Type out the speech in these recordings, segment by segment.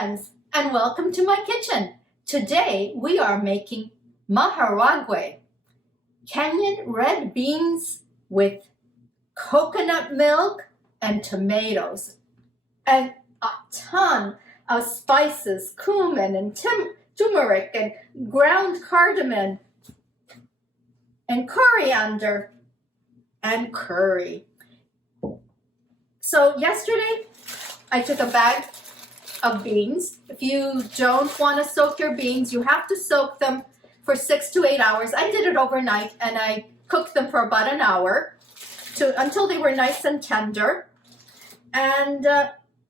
friends, and welcome to my kitchen. Today we are making Maharagwe, Kenyan red beans with coconut milk and tomatoes, and a ton of spices, cumin and turmeric and ground cardamom and coriander and curry. So yesterday I took a bag of beans. If you don't want to soak your beans, you have to soak them for 6 to 8 hours. I did it overnight and I cooked them for about an hour until they were nice and tender. And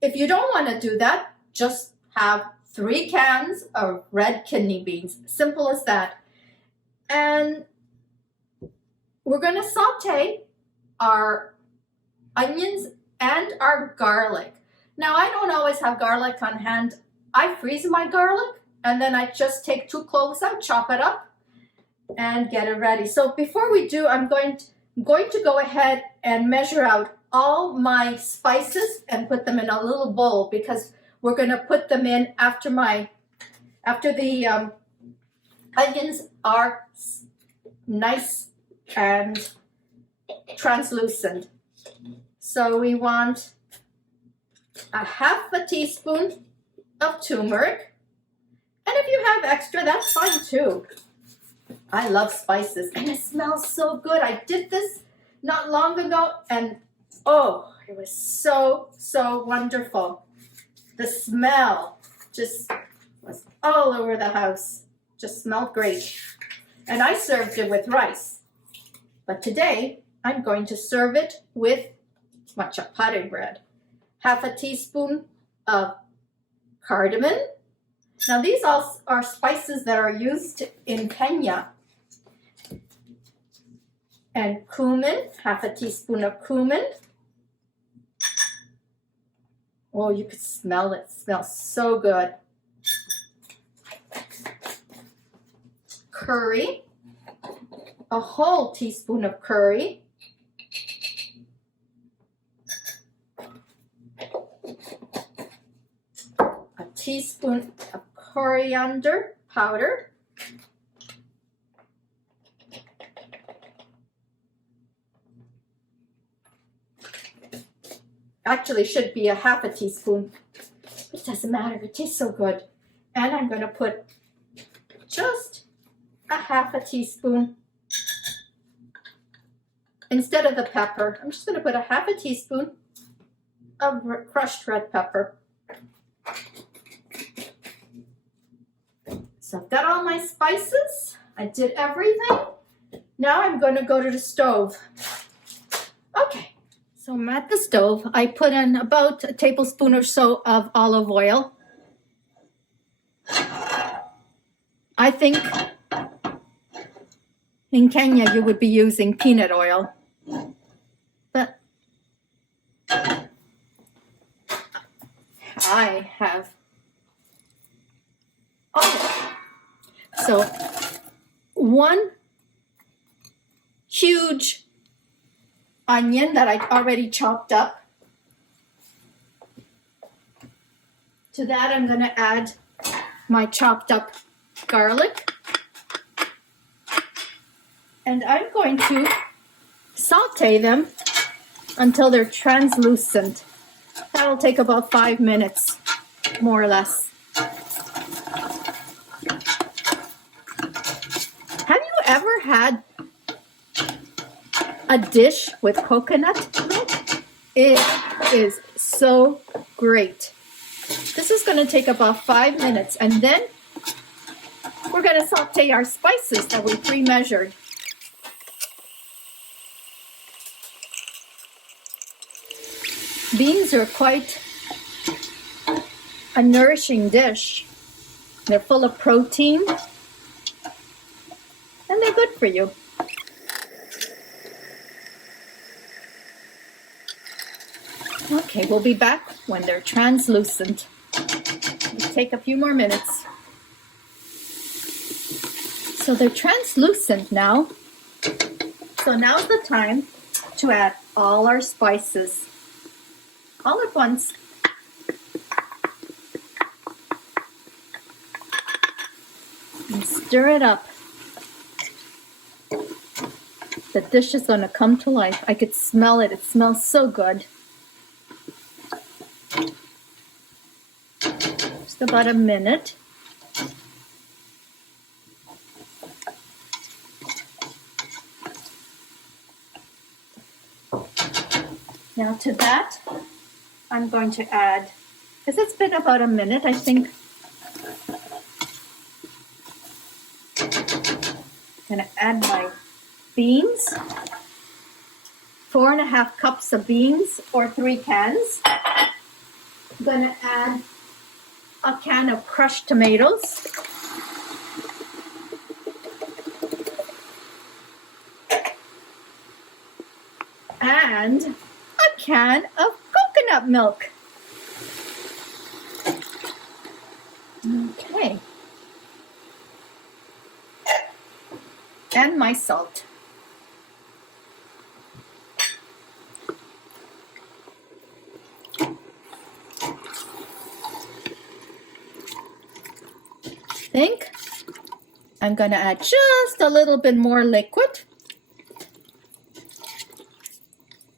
if you don't want to do that, just have 3 cans of red kidney beans. Simple as that. And we're going to saute our onions and our garlic. Now, I don't always have garlic on hand. I freeze my garlic and then I just take 2 cloves out, chop it up, and get it ready. So before we do, I'm going to go ahead and measure out all my spices and put them in a little bowl because we're going to put them in after the onions are nice and translucent. So we want a half a teaspoon of turmeric. And if you have extra, that's fine too. I love spices and it smells so good. I did this not long ago and oh, it was so wonderful. The smell just was all over the house. Just smelled great. And I served it with rice. But today, I'm going to serve it with my chapati bread. Half a teaspoon of cardamom. Now these all are spices that are used in Kenya. And cumin, half a teaspoon of cumin. Oh, you could smell it. It smells so good. Curry, a whole teaspoon of curry. A teaspoon of coriander powder. Actually, should be a half a teaspoon. It doesn't matter. It tastes so good. And I'm going to put just a half a teaspoon. Instead of the pepper, I'm just going to put a half a teaspoon of crushed red pepper. So I've got all my spices. I did everything. Now I'm going to go to the stove. Okay. So I'm at the stove. I put in about a tablespoon or so of olive oil. I think in Kenya you would be using peanut oil. But I have olive. So 1 huge onion that I already chopped up. To that I'm going to add my chopped up garlic. And I'm going to saute them until they're translucent. That'll take about 5 minutes, more or less. Have you ever had a dish with coconut milk? It is so great. This is going to take about 5 minutes and then we're going to saute our spices that we pre-measured. Beans are quite a nourishing dish. They're full of protein and they're good for you. Okay, we'll be back when they're translucent. It'll take a few more minutes. So they're translucent now. So now's the time to add all our spices all at once. stir it up. The dish is going to come to life. I could smell it. It smells so good. Just about a minute. Now to that, I'm going to add, because it's been about a minute, I think. I'm going to add my beans. 4.5 cups of beans or 3 cans. I'm going to add a can of crushed tomatoes. And a can of coconut milk. Okay. And my salt. I think I'm going to add just a little bit more liquid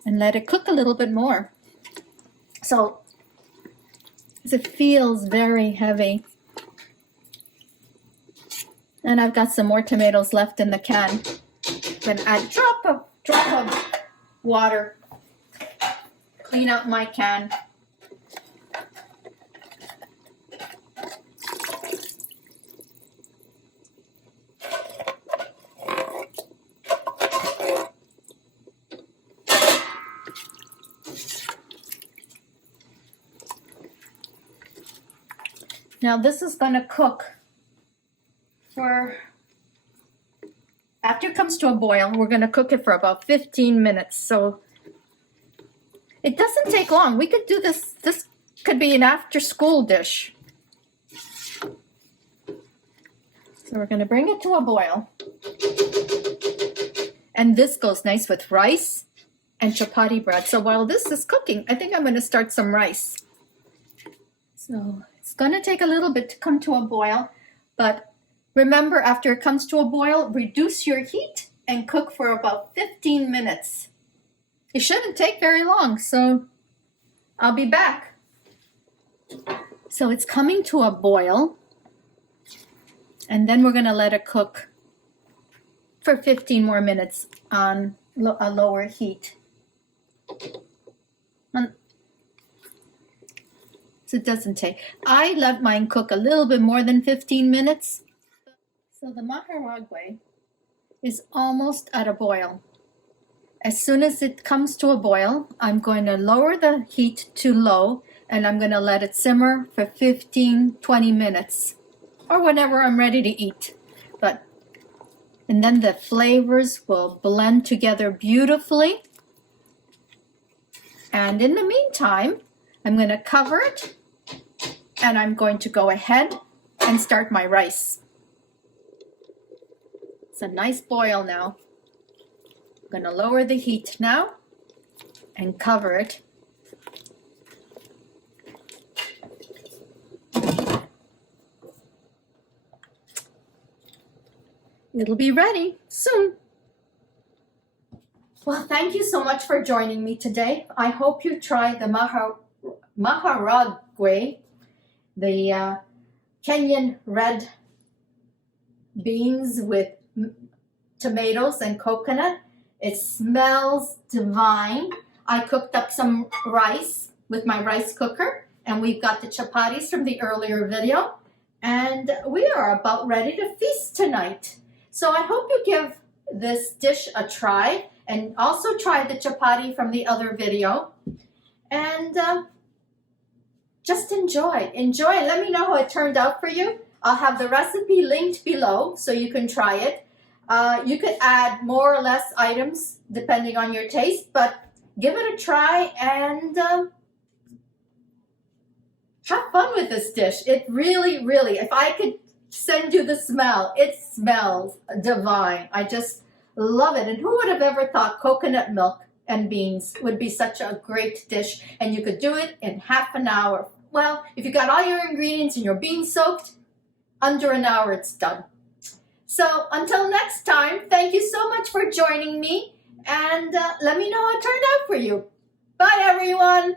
and let it cook a little bit more. So it feels very heavy. And I've got some more tomatoes left in the can. I'm going to add a drop of water. Clean out my can. Now this is going to cook for, after it comes to a boil, we're going to cook it for about 15 minutes. So it doesn't take long. We could do this. This could be an after-school dish. So we're going to bring it to a boil. And this goes nice with rice and chapati bread. So while this is cooking, I think I'm going to start some rice. So it's going to take a little bit to come to a boil, but remember, after it comes to a boil, reduce your heat and cook for about 15 minutes. It shouldn't take very long, so I'll be back. So it's coming to a boil, and then we're going to let it cook for 15 more minutes on a lower heat. So it doesn't take. I let mine cook a little bit more than 15 minutes. So the Maharagwe is almost at a boil. As soon as it comes to a boil, I'm going to lower the heat to low, and I'm going to let it simmer for 15-20 minutes, or whenever I'm ready to eat. And then the flavors will blend together beautifully. And in the meantime, I'm going to cover it, and I'm going to go ahead and start my rice. It's a nice boil now. I'm going to lower the heat now and cover it. It'll be ready soon. Well, thank you so much for joining me today. I hope you try the Maharagwe, the Kenyan red beans with tomatoes and coconut. It smells divine. I cooked up some rice with my rice cooker, and we've got the chapatis from the earlier video, and we are about ready to feast tonight. So I hope you give this dish a try, and also try the chapati from the other video, and just enjoy. Let me know how it turned out for you. I'll have the recipe linked below so you can try it. You could add more or less items depending on your taste, but give it a try and have fun with this dish. It really, if I could send you the smell, it smells divine. I just love it. And who would have ever thought coconut milk and beans would be such a great dish, and you could do it in half an hour. Well, if you got all your ingredients and your beans soaked, under an hour it's done. So until next time, thank you so much for joining me, and let me know how it turned out for you. Bye, everyone.